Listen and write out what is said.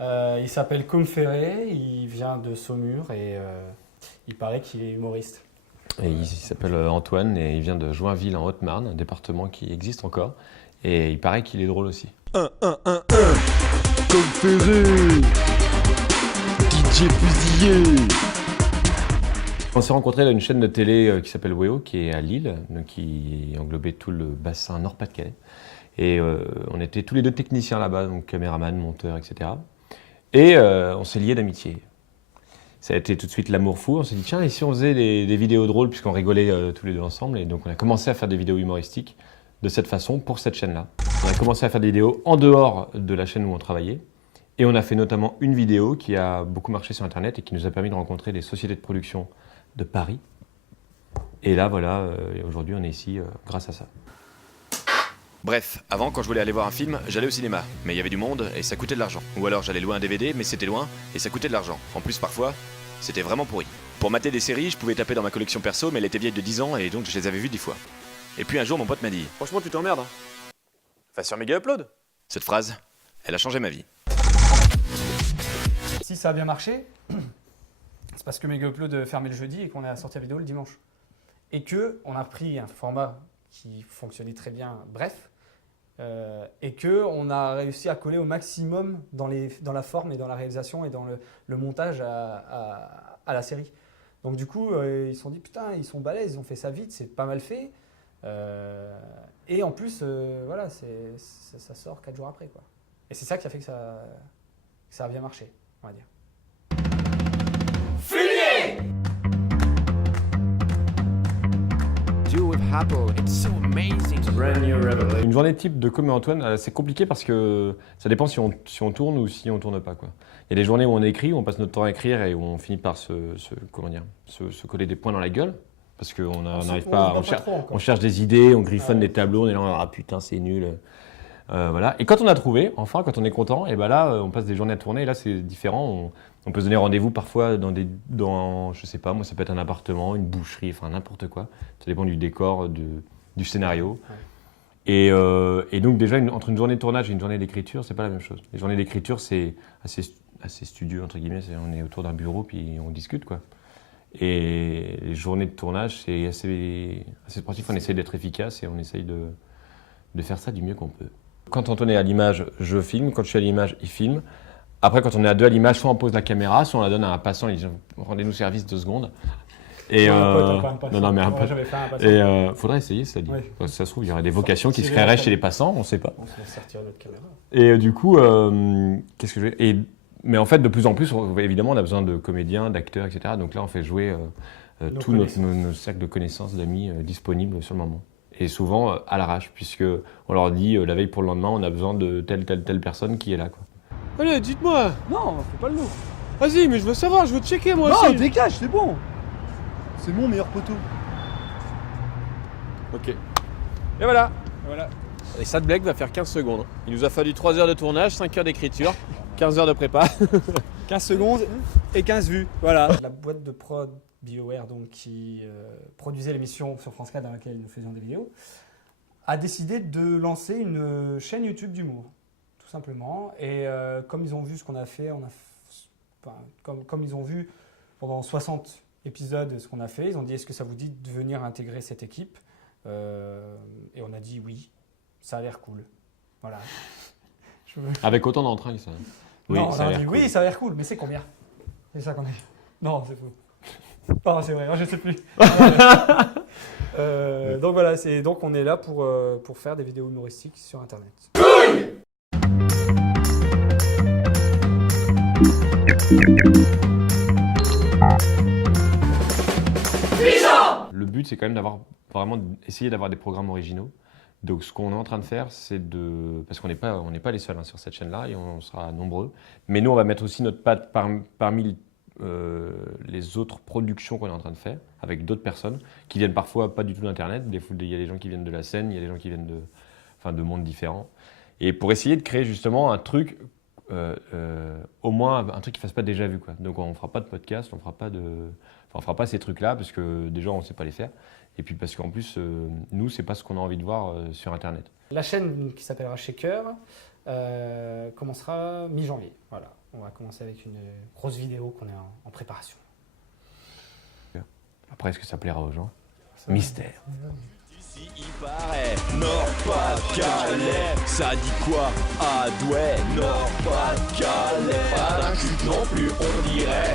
Il s'appelle Comferré, il vient de Saumur et il paraît qu'il est humoriste. Et il s'appelle Antoine et il vient de Joinville en Haute-Marne, un département qui existe encore. Et il paraît qu'il est drôle aussi. Comme Ferré, DJ Fusillé. On s'est rencontrés dans une chaîne de télé qui s'appelle WEO, qui est à Lille, donc qui englobait tout le bassin Nord-Pas-de-Calais. Et on était tous les deux techniciens là-bas, donc caméraman, monteur, etc. Et on s'est liés d'amitié. Ça a été tout de suite l'amour fou. On s'est dit, tiens, et si on faisait des vidéos drôles, puisqu'on rigolait tous les deux ensemble. Et donc on a commencé à faire des vidéos humoristiques de cette façon, pour cette chaîne-là. On a commencé à faire des vidéos en dehors de la chaîne où on travaillait. Et on a fait notamment une vidéo qui a beaucoup marché sur Internet et qui nous a permis de rencontrer des sociétés de production de Paris. Et là, voilà, aujourd'hui, on est ici grâce à ça. Bref, avant, quand je voulais aller voir un film, j'allais au cinéma. Mais il y avait du monde et ça coûtait de l'argent. Ou alors j'allais louer un DVD, mais c'était loin et ça coûtait de l'argent. En plus, parfois, c'était vraiment pourri. Pour mater des séries, je pouvais taper dans ma collection perso, mais elle était vieille de 10 ans et donc je les avais vues 10 fois. Et puis un jour, mon pote m'a dit « Franchement, tu t'emmerdes, hein. Va sur Mega Upload !» Cette phrase, elle a changé ma vie. Si ça a bien marché, c'est parce que Mega Upload fermait le jeudi et qu'on a sorti la vidéo le dimanche. Et qu'on a repris un format qui fonctionnait très bien, bref, et qu'on a réussi à coller au maximum dans la forme et dans la réalisation et dans le montage à la série. Donc du coup, ils se sont dit, putain, ils sont balèzes, ils ont fait ça vite, c'est pas mal fait. Et en plus, voilà, ça sort 4 jours après, quoi. Et c'est ça qui a fait que ça a bien marché, on va dire. Do with Apple. It's so amazing. Une journée type de Comme Antoine, c'est compliqué parce que ça dépend si on tourne ou si on tourne pas, quoi. Il y a des journées où on écrit, où on passe notre temps à écrire et où on finit par se coller des points dans la gueule. Parce qu'on n'arrive pas, on cherche des idées, on griffonne des tableaux, on est là, ah putain c'est nul. Voilà. Et quand on a trouvé, enfin, quand on est content, et ben là, on passe des journées à tourner. Et là, c'est différent. On peut se donner rendez-vous parfois dans, je sais pas, moi, ça peut être un appartement, une boucherie, enfin n'importe quoi. Ça dépend du décor, du scénario. Ouais. Et donc déjà, entre une journée de tournage et une journée d'écriture, c'est pas la même chose. Les journées d'écriture, c'est assez studieux entre guillemets. On est autour d'un bureau puis on discute, quoi. Et les journées de tournage, c'est assez sportif. On essaye d'être efficace et on essaye de faire ça du mieux qu'on peut. Quand Antoine est à l'image, je filme. Quand je suis à l'image, il filme. Après, quand on est à deux à l'image, soit on pose la caméra, soit on la donne à un passant. Il dit rendez-nous service 2 secondes. Et non, mais un pote. Et faudrait essayer, ça dit. Ouais. Ça se trouve, il y aurait des vocations qui se créeraient chez les passants, on ne sait pas. On se laisse sortir notre caméra. Et du coup, qu'est-ce que je vais... Mais en fait, de plus en plus, évidemment, on a besoin de comédiens, d'acteurs, etc. Donc là, on fait jouer tout nos cercles de connaissances, d'amis disponibles sur le moment. Et souvent à l'arrache, puisqu'on leur dit la veille pour le lendemain, on a besoin de telle personne qui est là, quoi. Allez, dites-moi. Non, fais pas le lourd. Vas-y, mais je veux savoir, je veux checker moi aussi. aussi. Non, dégage, c'est bon. C'est mon meilleur poteau. Ok. Et voilà. Et ça de blague va faire 15 secondes. Il nous a fallu 3 heures de tournage, 5 heures d'écriture, 15 heures de prépa. 15 secondes et 15 vues, voilà. La boîte de prod BioWare, donc, qui produisait l'émission sur France 4 dans laquelle nous faisions des vidéos, a décidé de lancer une chaîne YouTube d'humour, tout simplement. Et comme ils ont vu ce qu'on a fait, comme ils ont vu pendant 60 épisodes ce qu'on a fait, ils ont dit est-ce que ça vous dit de venir intégrer cette équipe et on a dit oui, ça a l'air cool. Voilà. Avec autant d'entrain, ça. Oui, non, on a dit cool. Oui, ça a l'air cool, mais c'est combien? C'est ça qu'on a dit. Non, c'est faux. Non, c'est vrai, je ne sais plus. Donc voilà, donc on est là pour faire des vidéos humoristiques sur Internet. Le but, c'est quand même essayer d'avoir des programmes originaux. Donc ce qu'on est en train de faire, c'est parce qu'on n'est pas les seuls sur cette chaîne-là et on sera nombreux. Mais nous, on va mettre aussi notre patte parmi les autres productions qu'on est en train de faire avec d'autres personnes qui viennent parfois pas du tout d'Internet. Il y a des gens qui viennent de la scène, il y a des gens qui viennent de mondes différents. Et pour essayer de créer justement un truc, au moins un truc qui ne fasse pas déjà vu, quoi. Donc on ne fera pas de podcast, on ne fera pas ces trucs-là parce que déjà on ne sait pas les faire. Et puis parce qu'en plus, nous, c'est pas ce qu'on a envie de voir sur Internet. La chaîne qui s'appellera Shaker commencera mi-janvier. Voilà, on va commencer avec une grosse vidéo qu'on est en préparation. Après, est-ce que ça plaira aux gens? Mystère. Ici il paraît, Nord-Pas-de-Calais, ça dit quoi? Ah ouais, Nord-Pas-de-Calais, pas d'un cul non plus on dirait.